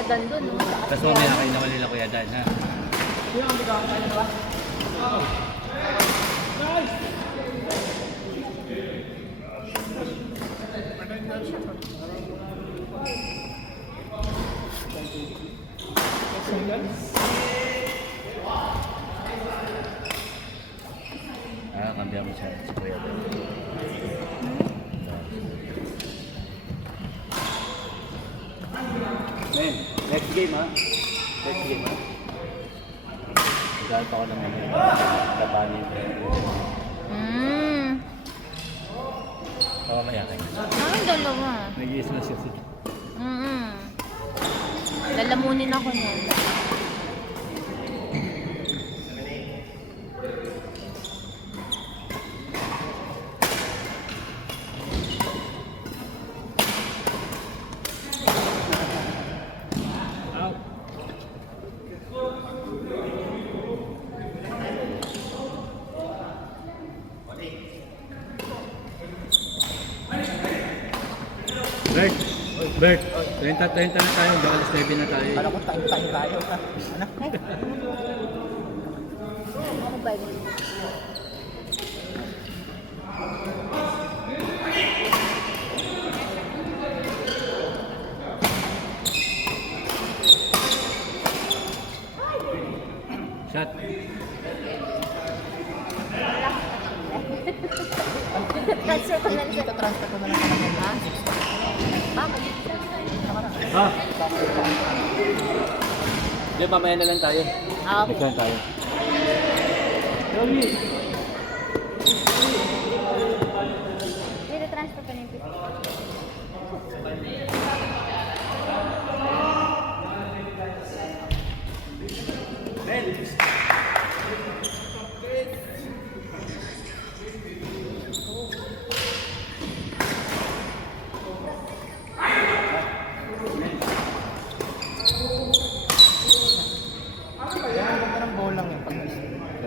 Kuya Dan doon. Tapos mamaya kayo naman nila Kuya Dan, ha? Kambiyan mo siya si Kuya Dan. Men, next game ha? Next game ha? Magkakaroon pa ako ng kapanin. Mamaya kayo. Ang dalawa. Nag-iis na siya. Lalamunin ako niyan. Bert, 30 na tayo, baka 7 na tayo. Kala ko tayo tayo. Ano? Ano ba yun? Shot. Transfer ko na rin. Transfer ko na lang sa mga. Bakit? Ha? Hindi, mamaya na lang tayo. Okay. Ikaw tayo. Dito transfer ko na yung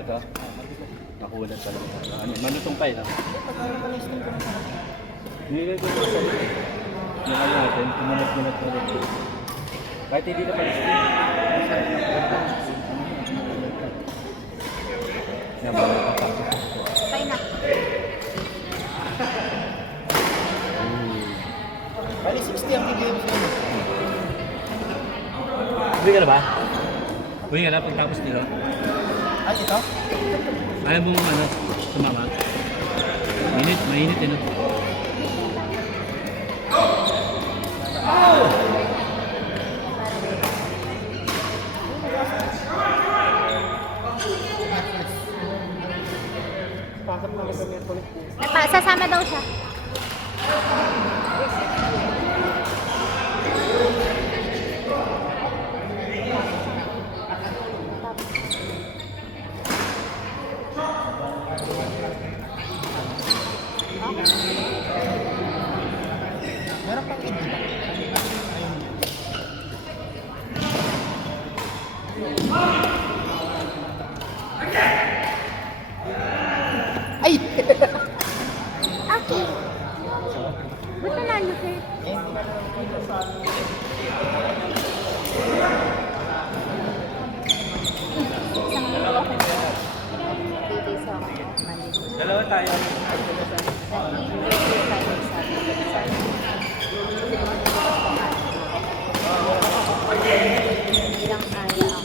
Ito? Nakulat pa lang. Manutong pa yun. Nilagay ko sa yung ano natin, kumunat-munat na rin. Kahit hindi na pala steam. Yan ba? Patay na. Bali 60 ang bigay mo sa inyo. Uwi ka na ba? Uwi ka na pagtapos nila. Ay, ito? Ayaw mo ano, sumama. Mainit eh no? Sasama daw siya. Meron pang hindi ba? Ay! Okay. Ba't nanalo kayo? Dalawa tayo. Ilang ayaw.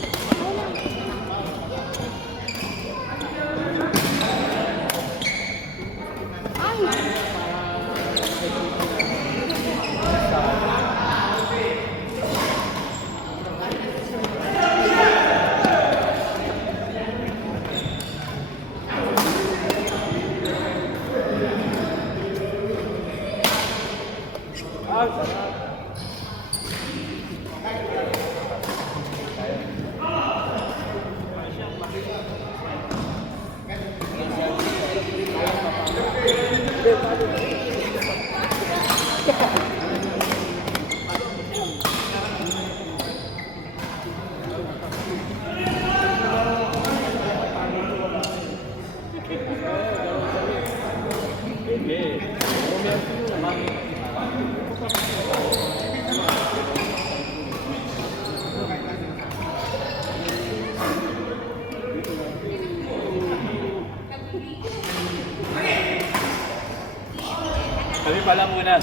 pala muna.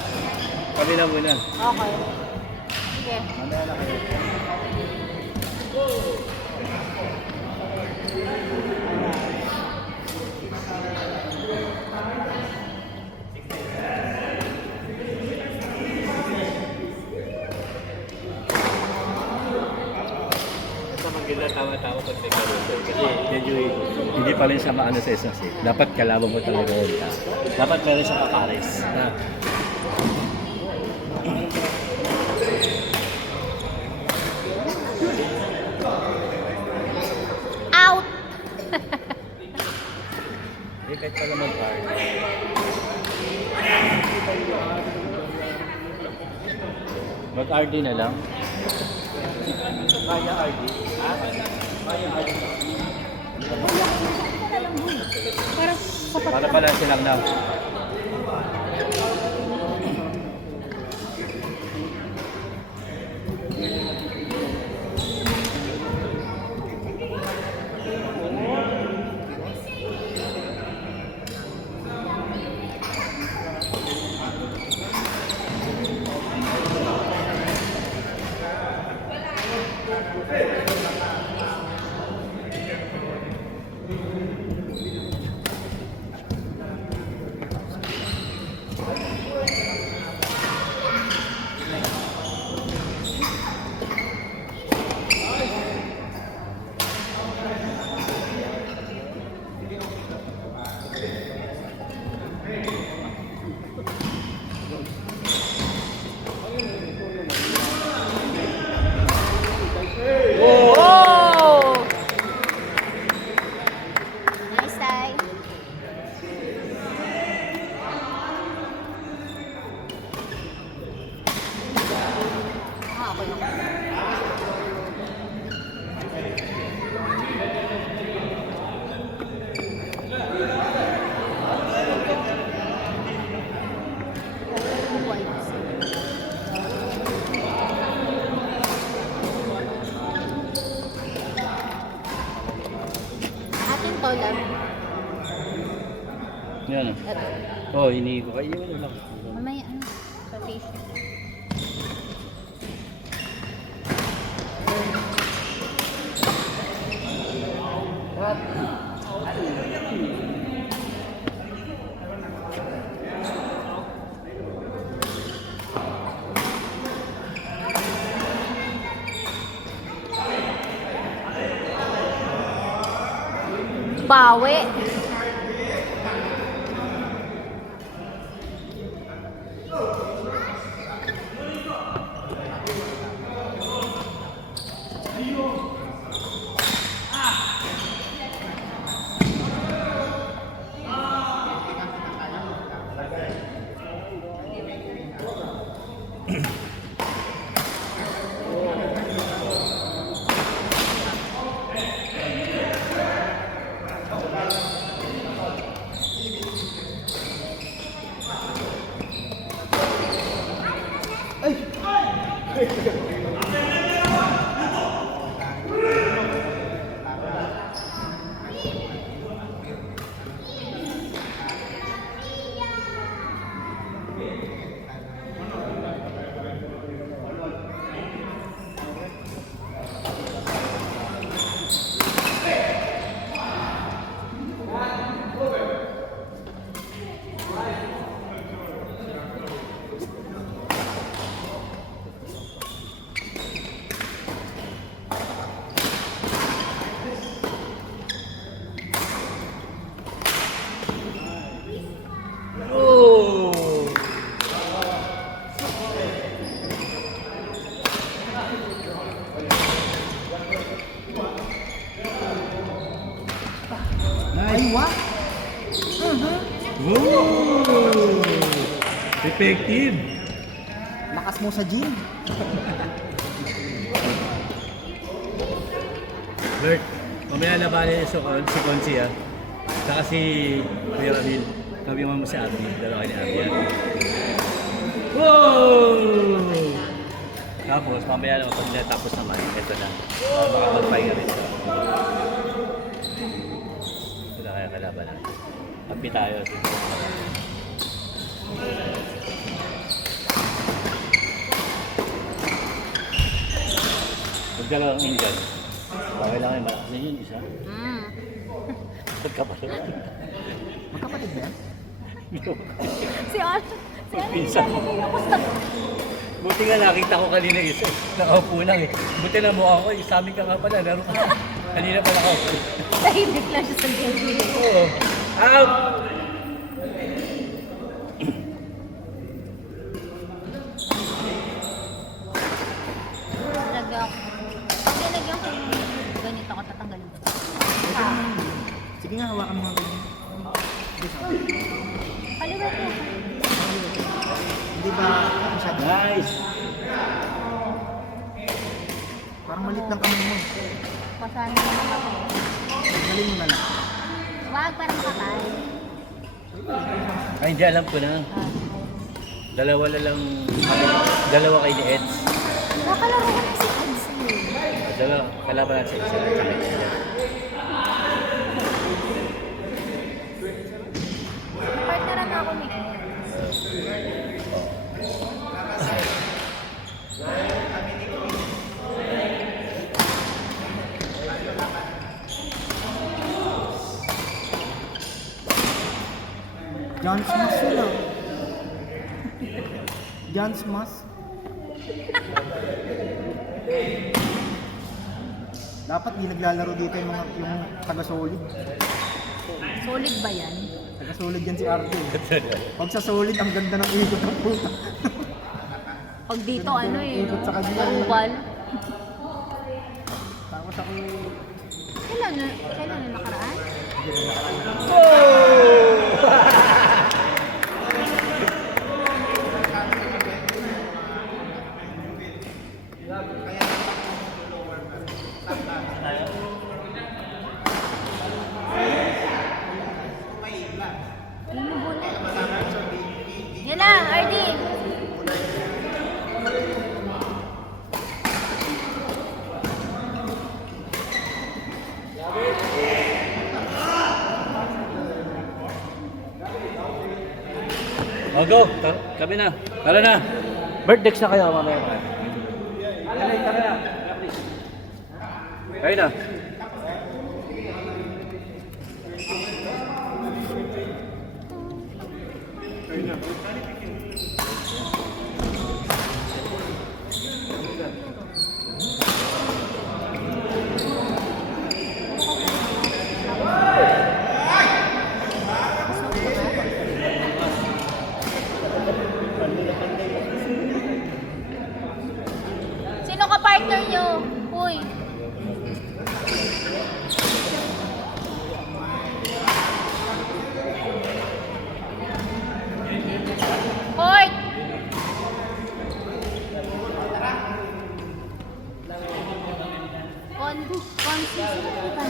Kami na muna. Okay. Sige. Mamaya na kayo. Sa Manila, tama-tama pag may carousel. Kasi medyo hindi pa rin siya maano sa essence eh. Dapat kalaban mo talaga yun. Dapat meron siya kapares. Na. Out! Hindi kahit pala mag-card. Mag-RD na lang. Kaya RD? Ha? Kaya RD. Parang sapat Para pala silang na. Oh! Nice tie. Ah, okay lang. Ating tolam. Yan. Ito. Oh, ini ko. Ay, yun lang. Mamaya ano? Sa face. Bawi. Ay, what? Woo! Effective! Lakas mo sa gym. Bert, mamaya labanin si Consi ah. Saka si Kuya Ramil. Sabi mo si Abby. Dalawa ni Abby yan. Woo! Tapos mamaya naman pag natapos naman, ito na. Makapagpahinga rin siya. Ito na kaya kalaban natin. Happy tayo. Huwag dalawang Indian. Okay lang yung malakas din yun, isa. Mm. Pagkapalo. Magkapatid ba yan? Si Al. Si Al. Pinsan. Ako sa... Buti nga nakita ko kanina isa. Nakaupo lang eh. Buti na mukha ko, sa amin ka nga pala. Laro ka. Kanina pa nakaupo. Tahimik lang siya sa game. Oo. Out! Lagyan ako. Pag nilagyan ko yung ganito ko, tatanggalin ko. Sige nga, hawakan mo nga ganyan. Hindi sa Kaliwat mo. Hindi ba masyado? Nice! Parang malit lang kamay mo. Pasahan mo naman ako. Galing mo na lang. Wag, parang kapal. Ay, hindi alam ko na. Dalawa na lang. Dalawa kay ni Eds. Nakalaro ko si Eds eh. Dalawa. Kalaban natin sa isa. Partneran ako ni Eds. John Smash yun ah. John Smash. Dapat di naglalaro dito yung mga yung taga-solid. Solid ba yan? Taga-solid yan si Arde. Pag sa solid, ang ganda ng ikot ng puta. Pag dito ano eh, Ikot sa kanya. Oval. Tapos ako, Kailan na nakaraan? Yan na, RD. O, go! Kami na. Tara na. Birthdex na kayo mamaya. Tara na. Kayo na. Sino ka partner nyo? Uy. Court! Consistent ba?